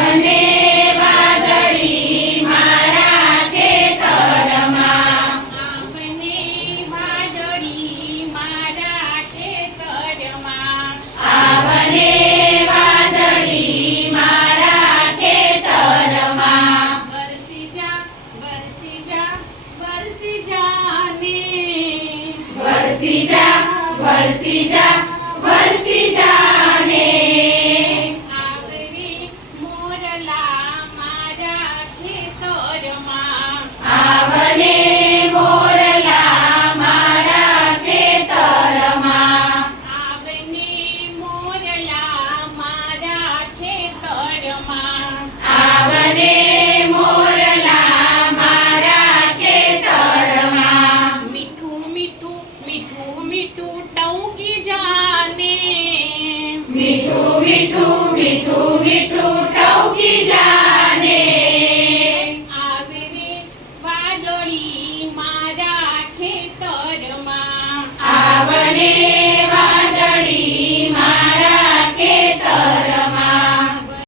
આવને વાદળી મારા ખેતરમાં આવને વાદળી મારા ખેતરમાં આવને વાદળી મારા ખેતરમાં વરસી જા વરસી જા વરસી જાને વરસી જા વરસી જા વરસી જાને આવરે મોરલા મારા ખેતરમાં આવને મોરલા મારા ખેતરમાં આવને મોરલા મારા ખેતરમાં આવને મોરલા મારા ખેતરમાં મીઠું મીઠું મીઠું મીઠું ટવકી જાને મીઠું મીઠું મીઠું મીઠું